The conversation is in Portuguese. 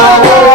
Oh,